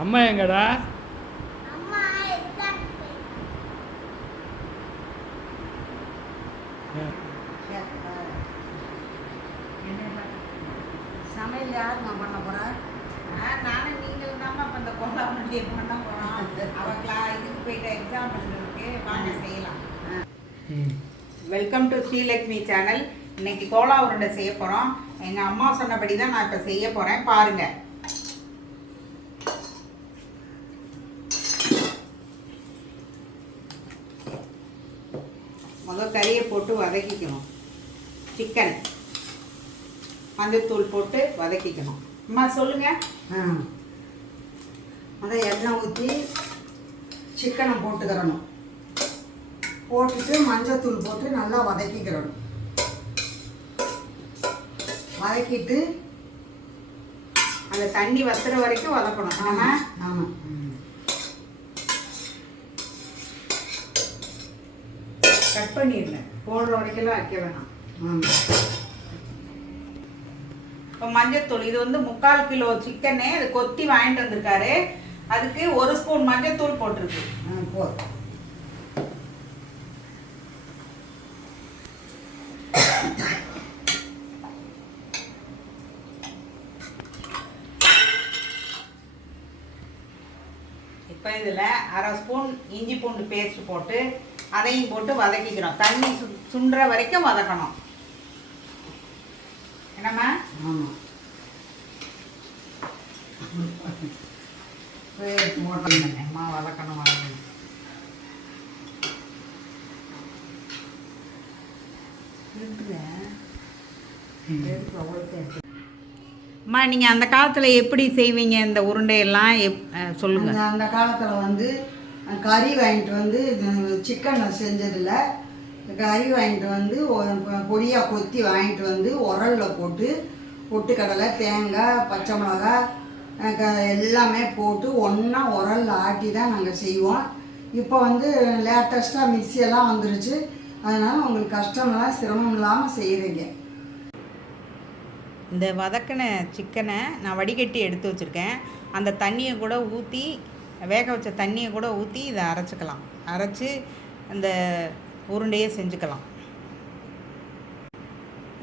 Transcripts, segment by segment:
அம்மா எங்கடா? சமையல் யாருங்க பண்ண போறா? நானும் நீங்கள் தான் இப்போ இந்த கோலாமட்டியை பண்ண போகிறோம் அவங்களா இதுக்கு போயிட்டு எக்ஸாம் எழுதுறதுக்கு வாங்க செய்யலாம். ம். வெல்கம் டு ஸ்ரீலக்ஷ்மி சேனல் இன்னைக்கு கோலா உருண்டை செய்ய போகிறோம் எங்கள் அம்மா சொன்னபடி தான் நான் இப்போ செய்ய போகிறேன் பாருங்க. முதல் கறியை போட்டு வதக்கிக்கணும். சிக்கன் மஞ்சத்தூள் போட்டு வதக்கிக்கணும். அம்மா சொல்லுங்கள் ஆ. அதை எண்ணெய் ஊற்றி சிக்கனை போட்டுக்கிறணும். போட்டுட்டு மஞ்சத்தூள் போட்டு நல்லா வதக்கிக்கிறணும். வதக்கிட்டு அந்த தண்ணி வத்துற வரைக்கும் வதக்கணும். நம்ம ஆமாம் கட் பண்ணிடுங்க போடுற வரைக்கும் வைக்க வேணாம். இப்போ மஞ்சத்தூள் இது வந்து முக்கால் கிலோ சிக்கனு இது கொத்தி வாங்கிட்டு வந்திருக்காரு. அதுக்கு ஒரு ஸ்பூன் மஞ்சத்தூள் போட்டிருக்கு. ஆ இப்போ இதில் அரை ஸ்பூன் இஞ்சி பூண்டு பேஸ்ட் போட்டு அதையும் போட்டு வதக்கிக்கிறோம். தண்ணி சு சுண்டுற வரைக்கும் வதக்கணும். என்னம்மா? ஆமாம் போட்டோம் அம்மா வதக்கணும் வதக்கணும். அம்மா நீங்கள் அந்த காலத்தில் எப்படி செய்வீங்க? இந்த உருண்டையெல்லாம் எப் அஹ் சொல்லுங்க. அந்த காலத்தில் வந்து கறி வாங்கிட்டு வந்து சிக்கன் செஞ்சதில்ல. கறி வாங்கிட்டு வந்து பொடியாக கொத்தி வாங்கிட்டு வந்து உரலில் போட்டு பொட்டுக்கடலை தேங்காய் பச்சை மிளகா க- எல்லாமே போட்டு ஒன்றா உரலில் ஆட்டி தான் நாங்கள் செய்வோம். இப்போ வந்து லேட்டஸ்ட்டாக மிக்சியெல்லாம் வந்துருச்சு. அதனால் உங்களுக்கு கஷ்டமெல்லாம் சிரமம் இல்லாமல் செய்கிறீங்க இந்த வதக்கின சிக்கனை நான் வடிகட்டி எடுத்து வச்சுருக்கேன். அந்த தண்ணியை கூட ஊற்றி வேக வச்ச தண்ணியை கூட ஊற்றி இதை அரைச்சிக்கலாம். அரைச்சி அந்த உருண்டையை செஞ்சுக்கலாம்.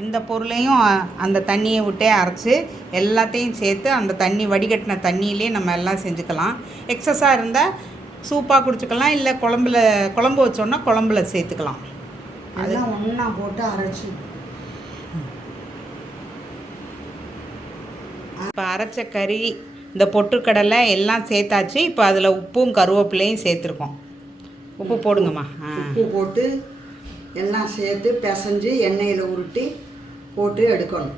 இந்த பொருளையும் அந்த தண்ணியை விட்டே அரைச்சி எல்லாத்தையும் சேர்த்து அந்த தண்ணி வடிகட்டின தண்ணியிலே நம்ம எல்லாம் செஞ்சுக்கலாம். எக்ஸஸாக இருந்தால் சூப்பாக குடிச்சுக்கலாம் இல்லை குழம்புல குழம்பு வச்சோன்னா குழம்புல சேர்த்துக்கலாம். அதெல்லாம் ஒன்றா போட்டு அரைச்சி. இப்போ அரைச்ச கறி இந்த பொட்டுக்கடலை எல்லாம் சேர்த்தாச்சு. இப்போ அதில் உப்பும் கருவேப்பிலையும் சேர்த்துருக்கோம். உப்பு போடுங்கம்மா. உப்பு போட்டு எல்லாம் சேர்த்து பிசைஞ்சு எண்ணெயில் உருட்டி போட்டு எடுக்கணும்.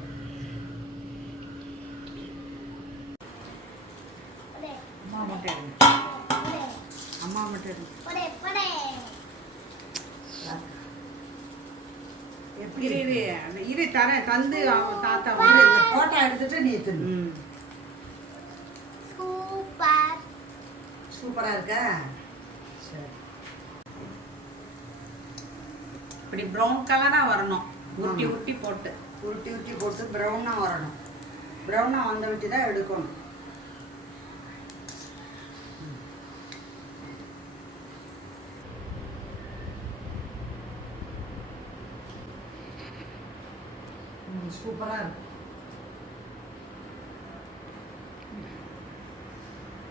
அம்மா மட்டும் இரு. இரு. தரேன் தந்து தாத்தா போட்டோ எடுத்துட்டு நீ சூப்பராக இருக்கா? சரி. இப்படி ப்ரௌன் கலராக வரணும். உருட்டி. உருட்டி போட்டு. உருட்டி உருட்டி போட்டு ப்ரௌனாக வரணும். ப்ரௌனாக வந்த விட்டு தான் எடுக்கணும். சூப்பராக இருக்கும்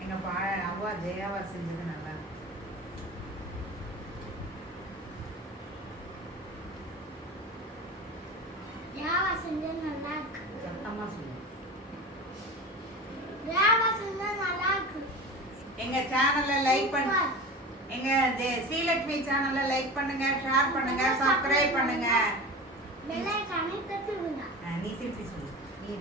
எங்கள் பா அவ்வா ஜெயாவா செஞ்சது நல்லா இருக்கு. யாவா செஞ்சா நல்லா இருக்கு. சத்தமா சொல்லு. யாவா செஞ்சா நல்லா இருக்கு. எங்க சேனலை லைக் பண்ணு எங்க ஜெ- ஸ்ரீலக்ஷ்மி சேனலை லைக் பண்ணுங்க ஷேர் பண்ணுங்க சப்ஸ்கிரைப் பண்ணுங்க. நீ திருப்பி சொல்லு. நீ.